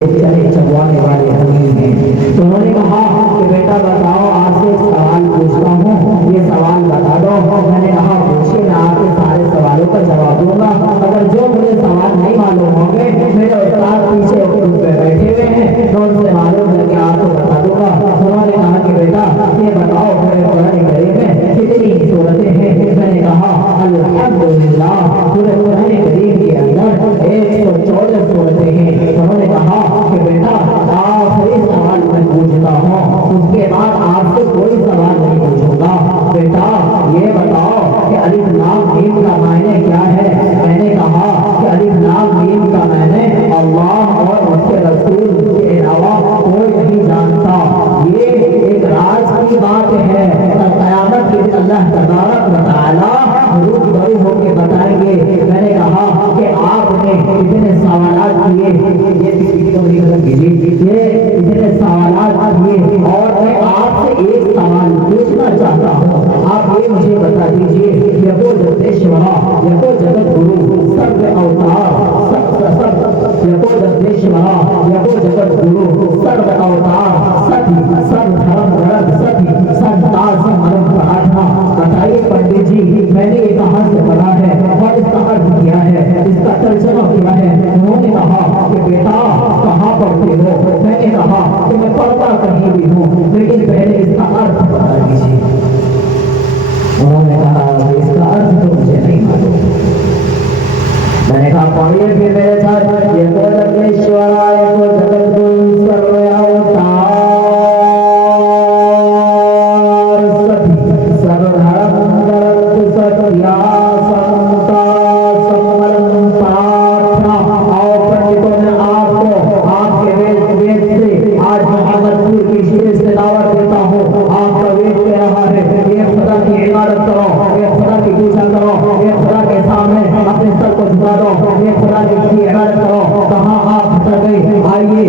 चले चलवाने वाले हमीर हैं। तो उन्होंने कहा कि बेटा बताओ, आपसे सवाल पूछता हूँ, ये सवाल बता दो। मैंने कहा पूछिए, मैं आपके सारे सवालों का जवाब दूंगा। अगर जो मुझे सवाल नहीं मालूम होंगे, मेरे उस्ताद पीछे ग्रुप पे बैठे हुए हैं, तो उनसे मालूम करके आपको बता दूंगा। उन्होंने कहा कि बेटा ये बताओ, मेरे कुरान करीम में कितनी सूरतें हैं? मैंने कहा अल्हम्दुलिल्लाह, पूरे कुरान करीम के अंदर 114 सूरतें हैं। उन्होंने कहा कि बेटा आखिरी सवाल मैं पूछता हूँ, उसके बाद आपसे कोई सवाल नहीं पूछूंगा। बेटा ये बताओ कि अलिफ लाम मीम का मायने क्या है? मैंने कहा कि अलिफ लाम मीम का मायने अल्लाह और उसके रसूल के अलावा कोई नहीं जानता। ये एक राज की बात है। क़यामत के दिन अल्लाह तबारक व तआला रूबरू होकर बताएंगे। मैंने कहा कि आपने इतने सवालात किए, ये इतने सवालात किए, और मैं आपसे एक सवाल पूछना चाहता हूँ। आप ये मुझे बता दीजिए, यको जगदेश्वरा, यको जगत गुरु, सर्व अवतार, यको जगदेश्वरा, यको जगत गुरु, सर्व अवतार, सती सब धर्म ग्रंथ, सती संतास मरम पराठा। बताइए पंडित जी, मैंने ये कहाँ से पढ़ा है और इसका अर्थ क्या है, इसका तर्जमा क्या है? उन्होंने कहा कि बेटा कहाँ पढ़ते हो? मैंने कहा कि मैं पढ़ता कहीं भी हूँ, लेकिन पहले इसका अर्थ बता दीजिए। उन्होंने कहा इसका अर्थ तो मुझे नहीं मालूम। मैंने कहा पढ़िए फिर मेरे साथ, ये को जगदेश्वराय को जगत गुरु सर्व अवतार, सती सर्वधर्म ग्रंथ, सत्या समता समरम पराठा। आओ पंडितों ने आपको आपके वेद से आज मोहम्मदपुर की शीर से दावत देता हूँ। आपका वेद कह रहा है एक खुदा की इबादत करो, एक खुदा की पूजा करो, एक खुदा के सामने अपने सर को झुका दो, एक खुदा की इबादत करो। कहाँ आप भटक गए? आइए।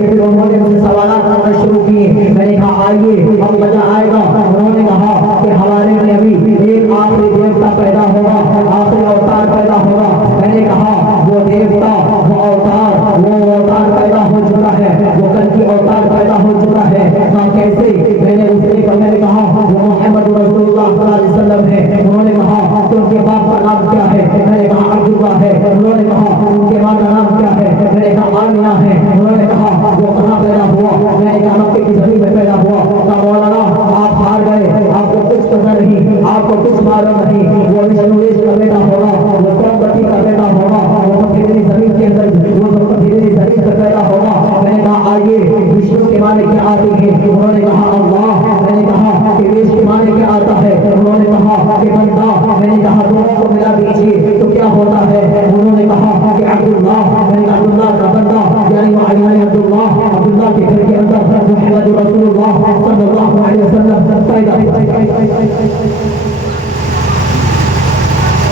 फिर उन्होंने मुझे सवाल करना शुरू किए। मैंने कहा आइए अब मजा आएगा। उन्होंने कहा कि हमारे में अभी एक आखिरी देवता पैदा होगा, आखिरी अवतार पैदा होगा। मैंने कहा वो देवता, वो अवतार पैदा हो चुका है, वो कल की अवतार पैदा हो चुका है। कैसे? मैंने कहा वो मोहम्मद रसूलुल्लाह सल्लल्लाहु अलैहि वसल्लम है। उन्होंने कहा तो उनके बाप का नाम क्या है? मैंने कहा अब्दुल्लाह है। उन्होंने कहा उनके माँ का नाम क्या है? मैंने कहा आमिना है। उन्होंने कहा वो कहाँ पैदा हुआ? मैंने कहा मक्के की जमीन में पैदा हुआ। कहा मौलाना आप हार गए, आपको कुछ पता नहीं, आपको कुछ मालूम नहीं। वो विष्णुवेश का बेटा होगा, वो सोमवती का बेटा होगा, वो पथरीली जमीन के अंदर, वो पथरीली जमीन पर पैदा होगा। मैंने कहा आइए विष्णु के माने क्या आती है? उन्होंने कहा अल्लाह। मैंने कहा कि वेश के माने क्या आता है? उन्होंने कहा कि बंदा। मैंने कहा दोनों को मिला दीजिए तो क्या होता है? उन्होंने कहा कि अब्दुल्लाह। मैंने कहा अब्दुल्लाह का बंदा यानी अब्दुल्लाह के घर के अंदर मोहम्मद रसूलुल्लाह सल्लल्लाहु अलैहि वसल्लम पैदा।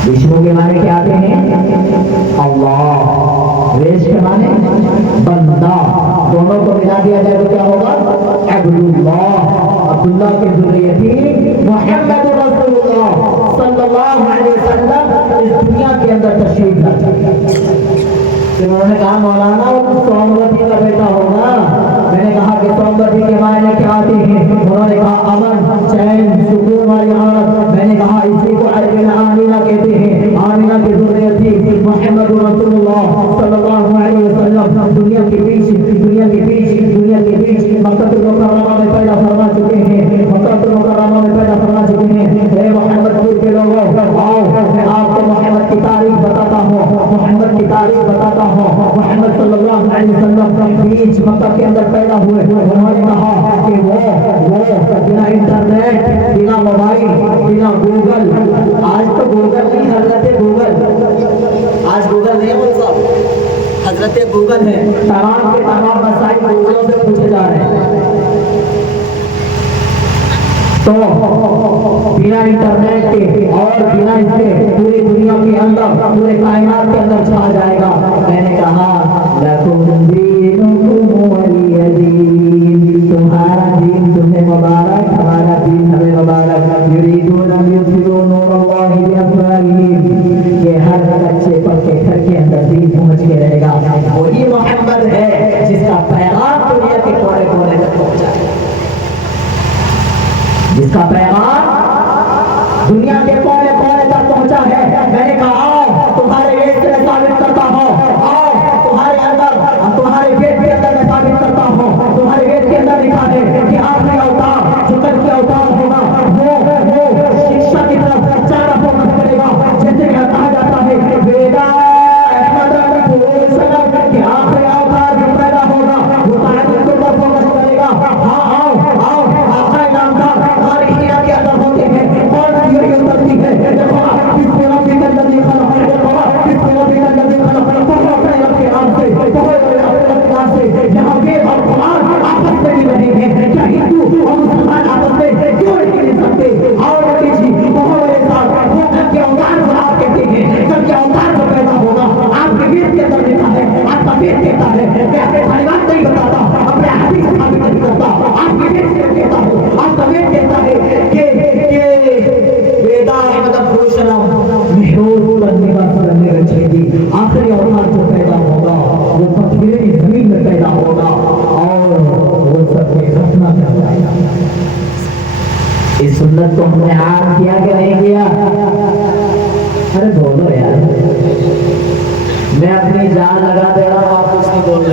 विष्णु के माने क्या आते हैं? अल्लाह। वेश के माने बंदा। दोनों को मिला दिया जाए तो क्या होगा? अब्दुल्लाह। अब्दुल्लाह के ज़ुर्रियती मोहम्मद रसूलुल्लाह सल्लल्लाहु अलैहि वसल्लम इस दुनिया के अंदर तशरीफ लाए। उन्होंने कहा मौलाना वो सोमवती का बेटा होगा। मैंने कहा कि सोमवती के मायने क्या आते हैं? उन्होंने कहा अमन, चैन, सुकून वाली औरत। मैंने कहा इसी को अरबी में आमीना कहते हैं। आमीना की ज़ुर्रियती मोहम्मद रसूलुल्लाह सल्लल्लाहु अलैहि वसल्लम दुनिया के बीच मक्का मुकर्रमा में पैदा फरमा चुके हैं। मक्का मुकर्रमा में पैदा फरमा चुके हैं। हे मोहम्मदपुर के लोगों, आओ मैं आपको मोहम्मद की तारीफ बताता हूँ, मोहम्मद की तारीफ बताता हूँ। मोहम्मद सल्लल्लाहु अलैहि वसल्लम बीच मक्का के अंदर पैदा हुए। उन्होंने कहा कि वो बिना इंटरनेट, बिना मोबाइल, बिना गूगल, आज तो गूगल नहीं, हजरत गूगल, आज गूगल नहीं है साहब, हजरत गूगल है। तमाम के तमाम मसाइल गूगलों से पूछे जा रहे हैं। तो बिना इंटरनेट के और बिना इसके पूरी दुनिया के अंदर, पूरे कायनात के अंदर छा जाएगा। मैंने कहा लकुम दीनुकुम वलिय दीन, तुम्हारा दीन तुम्हें मुबारक, हमारा दीन हमें मुबारक। युरीदूना युज़हिरू नूरल्लाहि बिअफ़वाहिहिम, ये हर अच्छे पक्के घर के अंदर दीन पहुंच के रहेगा। वही मोहम्मद है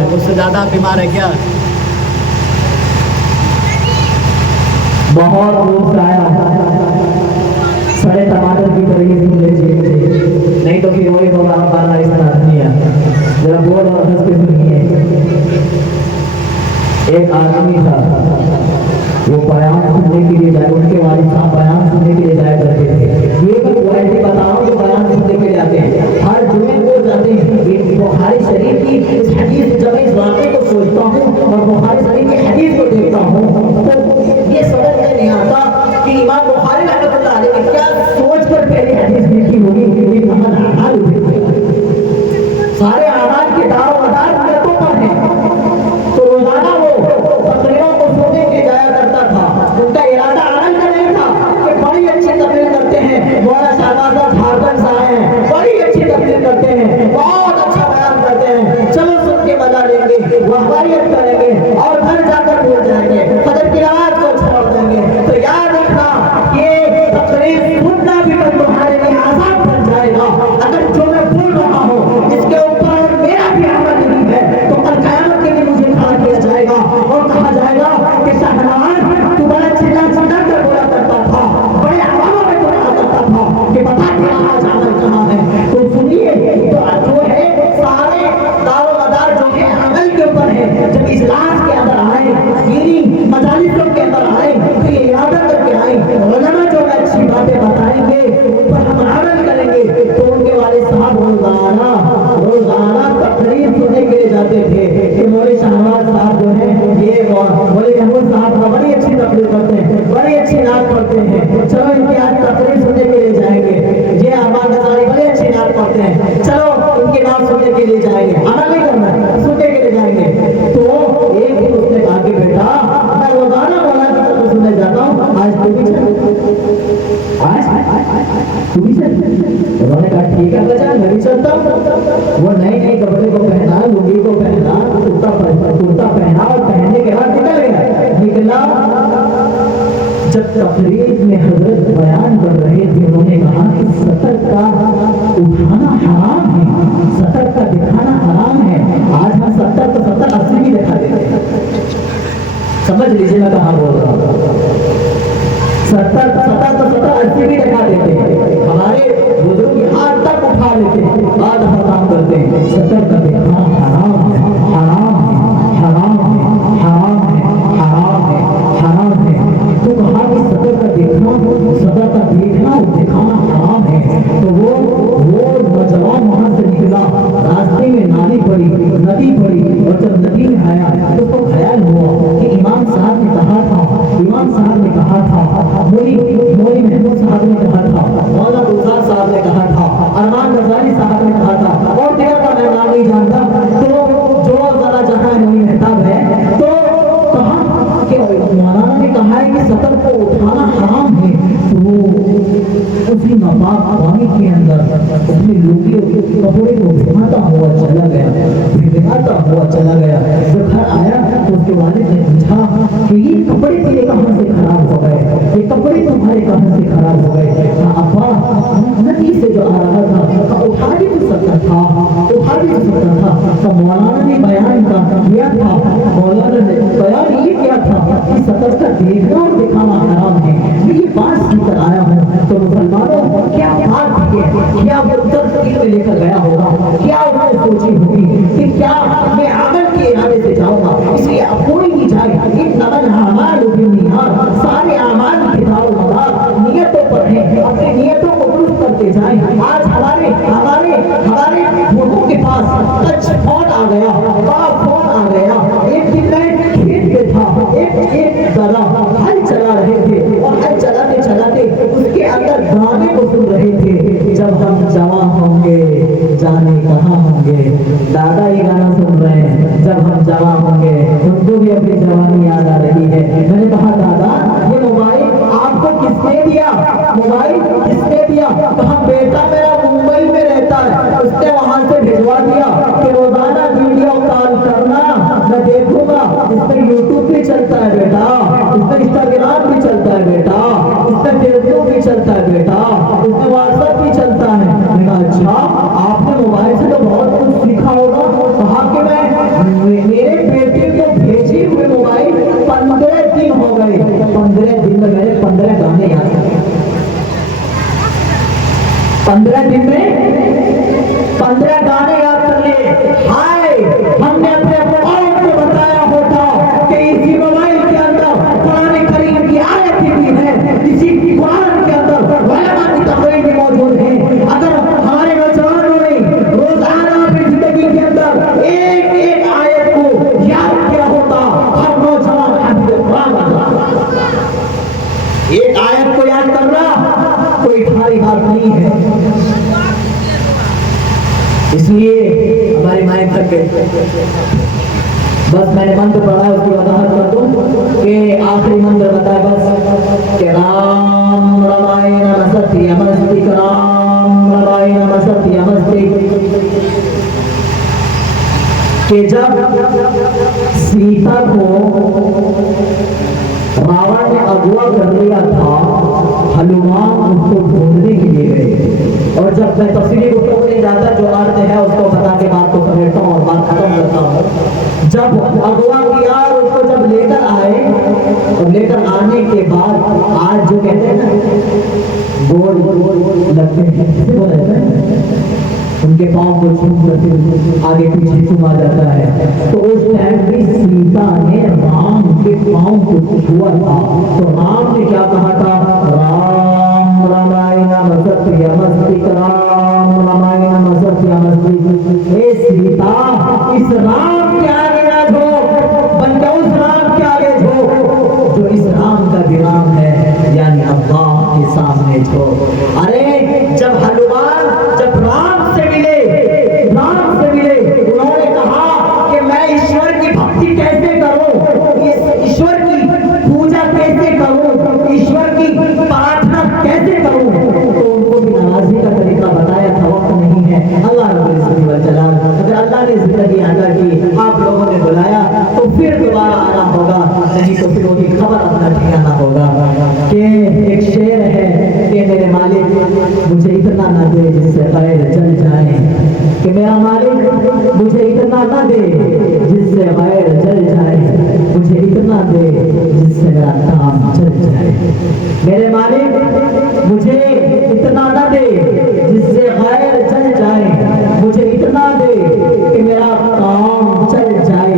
है, उससे ज़्यादा बीमार है क्या? बहुत दूर से आया, सड़े टमाटर की तरह ही सुन लीजिए, नहीं तो फिर वही होगा हमारा इस आदमी है। जरा बोल और हंस के सुनिए। एक आदमी था, वो बयान सुनने के लिए जाए, उनके वालिद साहब बयान सुनने के लिए जाया करते थे। ये मैं क्वालिटी बता रहा हूँ जो बयान सुनने के लिए जाते हैं, हर जुमे को जाते हैं। बुखारी शरीफ की इस हदीस, जब इस वाक़े को सोचता हूँ और बुखारी शरीफ की हदीस को देखता हूँ तो ये समझ में नहीं आता कि इमाम बुखारी रहमतुल्लाह अलैह ने क्या सोच कर पहले हदीस लिखी होगी। सारे आवाज के दारो मदार नियतों पर है। तो रोजाना वो तकरीरों को सुनने के जाया करता था। उनका इरादा आनंद का नहीं था कि बड़ी अच्छी तकरीर करते हैं, मौलाना शहबाज झारखंड से आए हैं, बड़ी अच्छी तकरीर करते हैं, बहुत अच्छा बयान करते हैं, चलो सुन के मजा लेंगे, वाहवाहियत करेंगे और घर जाकर भूल जाएंगे, फजर की नमाज को छोड़ देंगे। तो याद रखना, ये तकरीर सुनना भी तुम्हारे लिए आसान बन जाएगा। अगर जो मैं बोल रहा हूँ इसके ऊपर मेरा भी अमल नहीं है तो कल क़यामत के लिए मुझे खड़ा किया जाएगा और कहा जाएगा कि शहनाज तू बड़ा चिल्ला चिल्ला कर बोला करता था, बड़े आवाज़ों में बोला करता था कि बता क्या आज अमल कहाँ है। तो सुनिए, तो जो है सारे दारो मदार जो है अमल के ऊपर है। जब इजलास के अंदर आए, दीनी मजालिसों के अंदर आए तो ये इरादा करके आए, उलमा जो है अच्छी बातें बताएंगे उन पर हम अमल करेंगे। तो उनके वालिद साहब रोजाना तकरीर सुनने के लिए जाते थे कि मौलवी शहबाज साहब जो है ये मौलवी महमूद साहब बड़ी अच्छी तकरीर करते हैं, बड़ी अच्छी नात पढ़ते हैं, चलो इनकी आज तकरीर सुनने के लिए जाएंगे। ये अहमद गजाली बड़ी अच्छी नात पढ़ते हैं, चलो उनकी नात सुनने के लिए जाएंगे। अमल नहीं करना, सुनने के लिए जाएंगे। तो एक दिन उसने कहा कि बेटा मैं रोजाना मौला की तकरीर सुनने जाता हूँ, आज तू भी चल, आज तू भी चल। उन्होंने कहा ठीक है बच्चा, मैं भी चलता हूँ। वो नए नए कपड़े को पहना, लुंगी को पहना, कुर्ता पहना और पहनने के बाद निकला। जब तकरीर में हजरत बयान कर रहे थे, उन्होंने कहा कि सतर का उठाना हराम है, सतर का दिखाना हराम है। आज हम 70 तो 70 80 भी दिखा देते हैं। समझ लीजिए मैं कहाँ बोल रहा हूँ। 70 तो 70 80 भी दिखा देते हैं। हमारे बुजुर्ग यहाँ तक उठा लेते हैं, बाद काम करते हैं। 70 का दिखाना हराम है, हराम है, हराम है, हराम है, हराम है, हराम है। तो कहा कि 70 का देखना और दिखाना हराम है। तो वो नौजवान वहां से निकला, रास्ते में नाली पड़ी, नदी पड़ी, और जब नदी में आया तो उसको ख्याल हुआ कि इमाम साहब ने कहा था, मौलवी महमूद साहब ने कहा था, मौलाना गुलजार साहब ने कहा था, अरमान गजाली साहब ने कहा था, और दिगर का मैं नाम नहीं जानता। तो जो जरा जहाँ नहीं मेहताब है, तो कहा कि मौलाना ने कहा है कि सतर को उठाना हराम है। तो उसी नपाक पानी के अंदर अपने लुंगी कपड़े को भिगाता हुआ चला गया। जब घर आया तो उसके वालिद ने पूछा कि ये कपड़े तेरे कहाँ से खराब हो गए, ये कपड़े तुम्हारे कहाँ से खराब हो गए। अब्बा नदी से जो आ रहा था उठा भी तो सकता था। तो मौलाना ने बयान किया था, मौलाना ने बयान ये किया था कि सतर का देखना और दिखाना हराम है। ये बात सुनकर आया हूँ। तो मुसलमानों क्या बात है, क्या वो दिल में लेकर गया होगा, क्या उन्होंने सोची होगी कि क्या मैं अमल के इरादे से जाऊंगा। इसलिए अब कोई भी जाए, सारे अमाल किताब नियतों पर है, अपनी नियतों को दुरुस्त करते जाए। आज हमारे लोगों के पास टच फोन आ गया, बड़ा फोन आ गया। एक दिन मैं खेत पे था, एक जगह हल चला रहे थे और हल चलाते उसके अंदर गाने को सुन रहे थे। जब हम जवान होंगे जाने कहाँ होंगे, दादा ये गाना सुन रहे हैं। जब हम जवान होंगे उनको भी अपनी जवानी याद आ रही है। मैंने कहा दादा ये मोबाइल आपको किसने दिया, कहा बेटा मेरा मुंबई में रहता है, उसने वहां से भिजवा दिया कि रोजाना वीडियो कॉल करना, मैं देखूंगा। इसमें यूट्यूब भी चलता है बेटा, इसमें इंस्टाग्राम भी चलता है बेटा, इसमें फेसबुक भी चलता है बेटा, इसमें व्हाट्सएप भी चलता है। मैंने कहा अच्छा, आपने मोबाइल से तो बहुत कुछ सीखा होगा। कहा कि मैं बस मैंने मंत्र पढ़ा उसकी वजाहत कर दूं कि आखिरी मंत्र बताए बस कि राम रमायण सत्यमस्ति, राम रमायण सत्यमस्ति। कि जब सीता को रावण ने अगवा कर लिया था, हनुमान उसको ढूंढने के लिए गए। और जब मैं तफसीली गुफ्तगू नहीं जाता, जो अर्थ है उसको बता के बात को समेटता हूँ और बात खत्म करता हूँ। जब अगवा किया और उसको जब लेकर आए, और लेकर आने के बाद आज जो कहते हैं ना गोल लगते हैं, वो रहता है उनके पाँव को छूम करके आगे पीछे चुमा जाता है। तो उस टाइम भी सीता ने राम के पाँव को छुआ था। तो राम ने क्या कहा था? राम रामायण सत्यमस्ति, राम रामायण सत्यमस्ति। हे सीता, इस राम के आगे ना झुक, बल्कि उस राम के आगे झुक जो इस राम का विराम है, यानी अल्लाह के सामने झुक। अरे जब हनुमान जब राम से मिले, उन्होंने कहा कि मैं ईश्वर की भक्ति कैसे करूं, ईश्वर की पूजा कैसे करूं, ईश्वर की प्रार्थना कैसे करूं। तो उनको भी नाराजगी का तरीका बताया था, वक्त नहीं है। अल्लाह रब्बुल इज्जत वल जलाल, अगर अल्लाह ने जिंदगी अता की, आप लोगों ने बुलाया तो फिर दोबारा आना होगा, नहीं तो फिर वही खबर अपना ठिकाना होगा। कि एक शेर है कि मेरे मालिक मुझे इतना ना दे जिससे गैर जल जाए, कि मेरा मालिक मुझे इतना ना दे जिससे गैर जल जाए, मुझे इतना दे जिससे मेरा काम चल जाए। मेरे मालिक मुझे इतना ना दे जिससे गैर चल जाए, मुझे इतना दे कि मेरा काम चल जाए।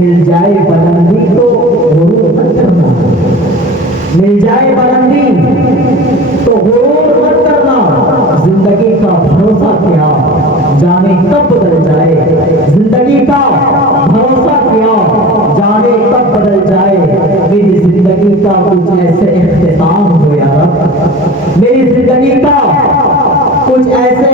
मिल जाए बुलंदी तो गुरूर मत करना, मिल जाए बुलंदी तो गुरूर मत करना। जिंदगी का भरोसा क्या जाने कब बदल जाए, जिंदगी का भरोसा क्या जाने कब बदल जाए। मेरी जिंदगी का कुछ ऐसे इख्तिताम हो यार, मेरी जिंदगी का कुछ ऐसे